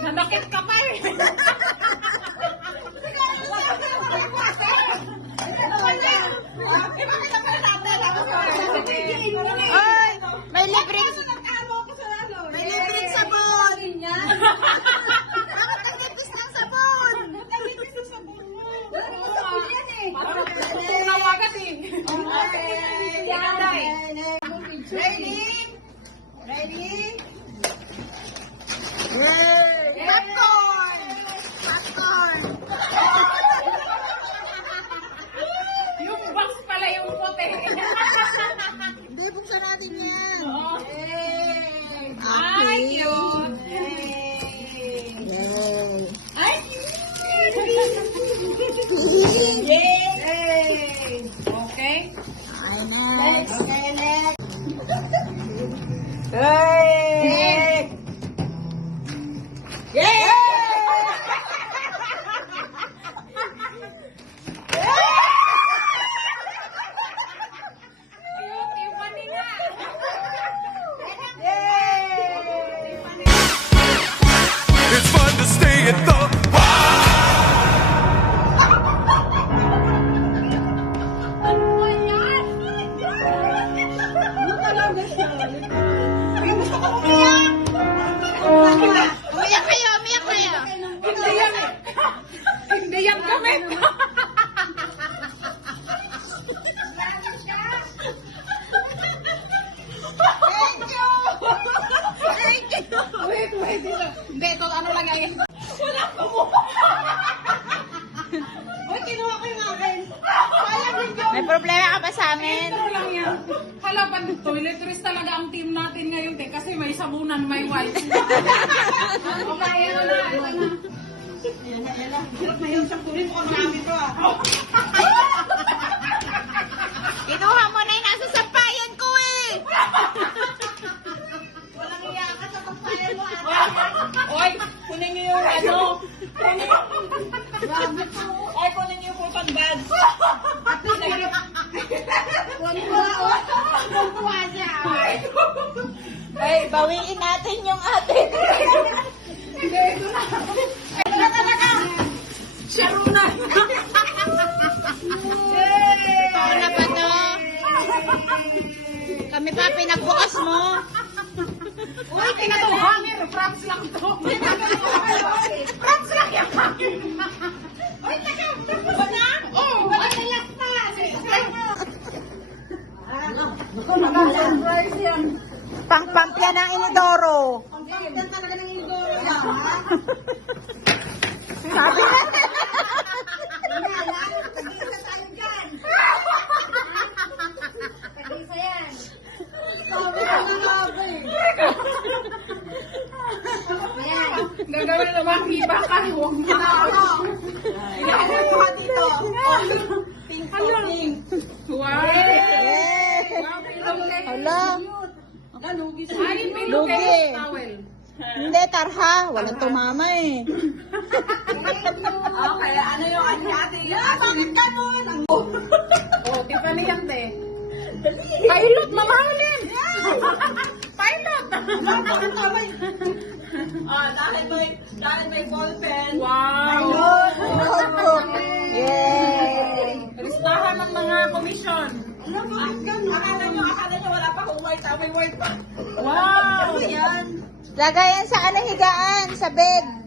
Nanakit ka pa eh. Ay, may libreng sabon. Bakit ang nipis ng sabon? Tunaw agad eh. Ready? Popcorn! Popcorn! Yung box pala yung puti. Hindi, buksan natin yan. Ay, cute. Yay! Ay, Yay! okay. Ay, next. Okay, next. Hey! Yay! It's fun to stay at the Umiyak kayo! Hindi yan gamit. Wait. Hindi, ito ano lang yan. Wala ko mo. Uy, kinuha ko yung akin. Sayang yung May problema ka pa sa amin? intro lang yan. Halapan, toiletries talaga ang team natin ngayon kasi may sabunan, may wipes. Okay, ano na. Mahirap siyang tuloy mo kung namin to ah. Kinuha mo na yung nasa sampayan ko eh! Walang iyak ka sa pagpayan mo. Oy, kunin niyo yung ano. Kunin niyo po pang-bag. Kunin siya. Ay, bawiin natin yung atin. Hindi, ito na. Ito na talaga. Sharuna. Ako na ba to? Kami pa pinagbukas mo. Uy, tingnan to, hangin. Props lang to. Props lang yung hangin. Uy, teka. Tapos na? Oo, wala na last na. Surprise yan. Pang-pump yan ang inidoro. Ang pangit talaga ng Indoro yan, ha? Sabi na. Gagawin naman, iba ka. Huwag mo na ako. Ilagay mo dito. Pink. Wow. Yay! Wow, pillowcase. Hala. Ay, pillowcase. Lugi. Towel. Hindi, tarha. Walang tumama eh. Okay, ano yung ano natin? Bakit ganun? Oh, Tiffany yan, te. Pilot, mamahalin. Pilot. Dahil may ballpen. Wow. Notebook. Yay! Listahan ng mga komisyon. Akala nyo wala pa kung white, may white pa. Wow. Lagayan sa ano higaan? Sa bed.